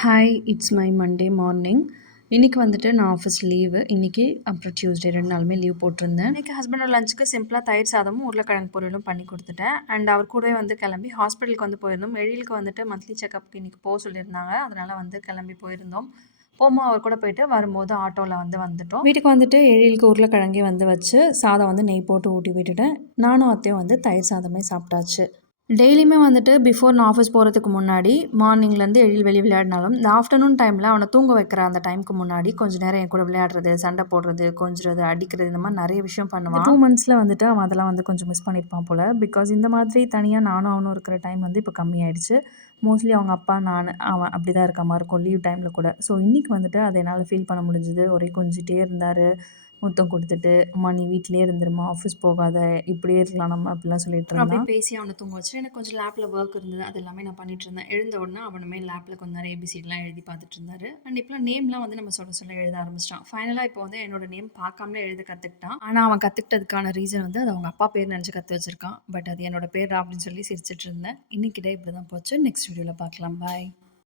Hi, it's my Monday morning. இன்னைக்கு வந்துட்டு நான் ஆஃபீஸ் லீவு. இன்னைக்கு அப்புறம் டியூஸ்டே 2 நாளுமே லீவ் போட்டிருந்தேன். இன்னைக்கு ஹஸ்பண்டோட லஞ்சுக்கு சிம்பிளா தயிர் சாதமும், உருளைக்கிழங்கு பொரியலும் பண்ணி குடுத்துட்டேன். அண்ட் அவர் கூடவே வந்து கிளம்பி ஹாஸ்பிட்டலுக்கு வந்து போயிருந்தோம். எழிலுக்கு வந்துட்டு மந்த்லி செக்கப்க்கு இன்னைக்கு சொல்லியிருந்தாங்க. அதனால வந்து கிளம்பி போயிருந்தோம். போகும்போது அவர் கூட போயிட்டு வரும்போது ஆட்டோவில் வந்துட்டோம். வீட்டுக்கு வந்துட்டு எழிலுக்கு உருளைக்கிழங்கே வந்து வச்சு சாதம் வந்து நெய் போட்டு ஊட்டி விட்டுட்டேன். நானும் அத்தையும் வந்து தயிர் சாதமே சாப்பிட்டாச்சு. டெய்லியுமே வந்துட்டு பிஃபோர் நான் ஆஃபீஸ் போகிறதுக்கு முன்னாடி மார்னிங்லேருந்து எழில் வெளியே விளையாடினாலும் இந்த ஆஃப்டர்நூன் டைமில் அவனை தூங்க வைக்கிற அந்த டைமுக்கு முன்னாடி கொஞ்சம் நேரம் என் கூட விளையாடுறது, சண்டை போடுறது, கொஞ்சுறது, அடிக்கிறது, இந்த மாதிரி நிறைய விஷயம் பண்ணுவான். 2 மந்த்ஸில் வந்துட்டு அவன் அதெல்லாம் வந்து கொஞ்சம் மிஸ் பண்ணியிருப்பான் போல். பிகாஸ் இந்த மாதிரி தனியாக நானும் அவனும் இருக்கிற டைம் வந்து இப்போ கம்மியாயிடுச்சு. மோஸ்ட்லி அவங்க அப்பா, நான், அவன் அப்படி தான் இருக்க மாதிரி இருக்கும் லீவ் டைமில் கூட. ஸோ இன்றைக்கி வந்துட்டு அதை என்னால் ஃபீல் பண்ண முடிஞ்சுது. ஒரே கொஞ்சிட்டே இருந்தார். முத்தம் கொடுத்துட்டு, அம்மா நீ வீட்டிலே இருந்துருமா, ஆஃபீஸ் போகாத, இப்படியே இருக்கலாம் நம்ம அப்படிலாம் சொல்லிட்டு இருந்தான். அப்படியே பேசி அவனை தூங்க வச்சுட்டு எனக்கு கொஞ்சம் லேப்பில் ஒர்க் இருந்தது. அது எல்லாமே நான் பண்ணிட்டு இருந்தேன். எழுந்த உடனே அவனுமே லேப்பில் கொஞ்சம் நேரம் ஏபிசிடிலாம் எழுதி பார்த்துட்டு இருந்தாரு. அண்ட் இப்போலாம் நேம்லாம் வந்து நம்ம சொல்ல எழுத ஆரம்பிச்சிட்டான். ஃபைனலாக இப்போ வந்து என்னோட நேம் பார்க்காமலே எழுத கற்றுக்கிட்டான். ஆனால் அவன் கற்றுக்கிட்டதுக்கான ரீசன் வந்து அது அவங்க அப்பா பேர் நினச்சி கற்று வச்சிருக்கான். பட் அது என்னோட பேர் அப்படின்னு சொல்லி சிரிச்சிட்டு இருந்தேன். இன்னைக்கு டே இப்படி தான் போச்சு. நெக்ஸ்ட் வீடியோவில் பார்க்கலாம். பாய்.